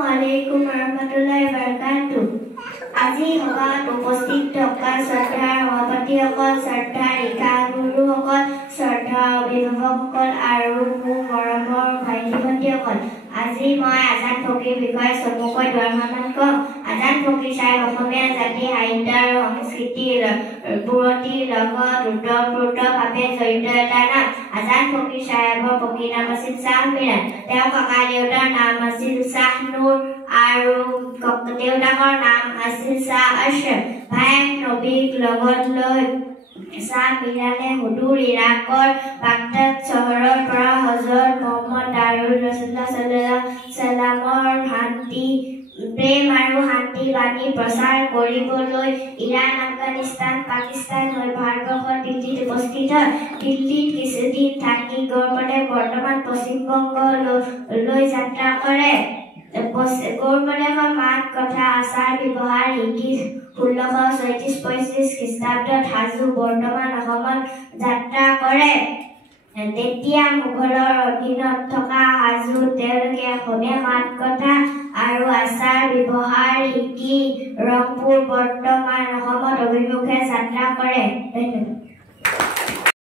Assalamualaikum warahmatullahi wabarakatuh. আজি সভাত উপস্থিত থকা শ্ৰদ্ধাৰ সভাপতিসকল, শ্ৰদ্ধাৰ শিক্ষা গুৰুসকল, শ্ৰদ্ধাৰ অভিভাৱকসকল আৰু মোৰ মৰমৰ ভাইটি ভণ্টিসকল, আজি মই আজাদ ফকীৰ বিষয়ে চমুকৈ দুআষাৰমান কম। আজাদ ফকীৰ চাহেব অসমীয়া জাতি, সাহিত্য আৰু সংস্কৃতিৰ বুৰতিৰ লগত ওতঃপ্ৰোতভাৱে জড়িত এটা নাম। আজাদ ফকীৰ চাহেবৰ প্ৰকৃত নাম আছিল শ্বাহ মিৰাণ। তেওঁৰ ককা দেউতাৰ নাম আছিল শ্বাহ নুৰ আৰু দেউতাকৰ নাম আছিল শ্বাহ আশ্ৰফ। ভায়েক নবীক লগত লৈ শ্বাহ মিৰাণে সুদূৰ ইৰাকৰ বাগদাদ চহৰৰ পৰা হজৰত মহম্মদ আৰু ৰাছুলুল্লাহ সাল্লাল্লাহু আলাইহি সাল্লামৰ শান্তি প্ৰেম আৰু শান্তি বাণী প্ৰচাৰ কৰিবলৈ ইৰাণ, আফগানিস্তান, পাকিস্তান হৈ ভাৰতবৰ্ষৰ দিল্লীত উপস্থিত হয়। দিল্লীত কিছুদিন থাকি গৌৰৱৰে বৰ্তমান পশ্চিমবংগলৈ যাত্ৰা কৰে। গৌৰৱদেশৰ মাত কথা আচাৰ ব্যৱহাৰ শিকি 1636-35 খ্ৰীষ্টাব্দত হাজো বৰ্তমান অসমত যাত্ৰা কৰে। তেতিয়া মোগলৰ অধীনত থকা হাজোত তেওঁলোকে অসমীয়া মাত কথা আৰু আচাৰ ব্যৱহাৰ শিকি ৰংপুৰ বৰ্তমান অসমত অভিমুখে যাত্ৰা কৰে। ধন্যবাদ।